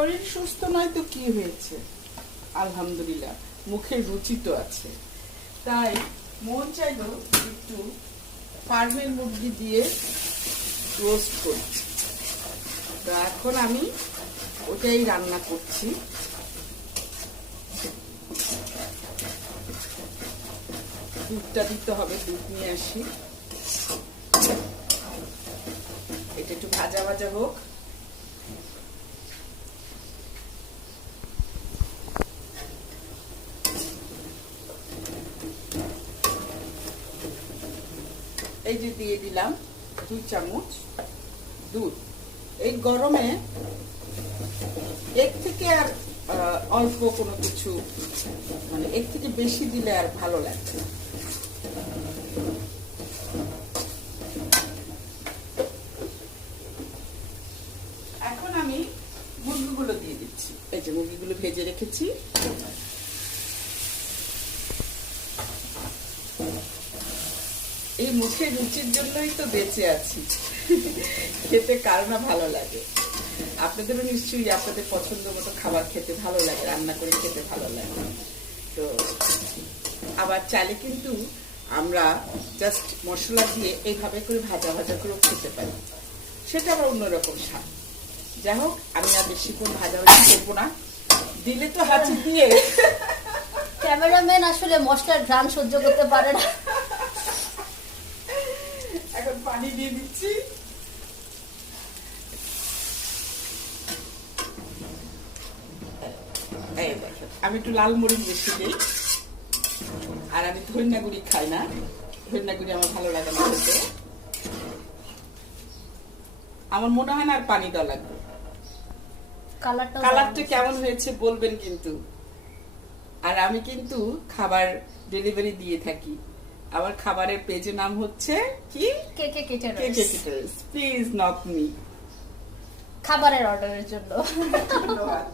শরীর সুস্থ নয় তো কি হয়েছে, আলহামদুলিল্লাহ মুখের রুচি তো আছে। তাই মন চাইলো একটু ফার্মের মুরগি দিয়ে রোস্ট করছি। তো এখন আমি ওটাই রান্না করছি। দুধটা দিতে হবে, দুধ নিয়ে আসি। এটা একটু ভাজা ভাজা হোক। এই যে দিয়ে দিলাম 2 চামচ দুধ। এই গরমে এর থেকে আর অল্প কোনো কিছু, মানে এর থেকে বেশি দিলে আর ভালো লাগবে না। এখন আমি মুরগিগুলো দিয়ে দিচ্ছি। এই যে মুরগিগুলো ভেজে রেখেছি। এই মুখের রুচির জন্যই তো বেঁচে আছি। খেতে কার না ভালো লাগে। আপনাদেরও নিশ্চয়ই আপনাদের পছন্দ মতো খাবার খেতে ভালো লাগে, রান্না করে খেতে ভালো লাগে। তো আবার চাইলে কিন্তু আমরা জাস্ট মশলা দিয়ে এইভাবে করে ভাজা ভাজা করে খেতে পারি, সেটা আবার অন্যরকম স্বাদ। যাই হোক, আমি আর বেশিক্ষণ ভাজা ভাজি করবো না, দিলে তো হাঁচি দিয়ে। ক্যামেরাম্যান আসলে মশলার ঘ্রাণ সহ্য করতে পারে না। এখন পানি দিয়ে দিচ্ছি। এই দেখেন, আমি একটু লাল মরিচ বেশি দিই। আর আমি ধনিয়া গুঁড়ি খাই না, ধনিয়া গুঁড়ি আমার ভালো লাগে না খেতে। আমার মনে হয় না আর পানি দেওয়া লাগবে। কালারটা কেমন হয়েছে বলবেন কিন্তু। আর আমি কিন্তু খাবার ডেলিভারি দিয়ে থাকি। আমার খাবারের পেজের নাম হচ্ছে কি, কেকে কেটারার্স। কেকে কেটারার্স। প্লিজ নক মি খাবারের অর্ডারের জন্য। ধন্যবাদ।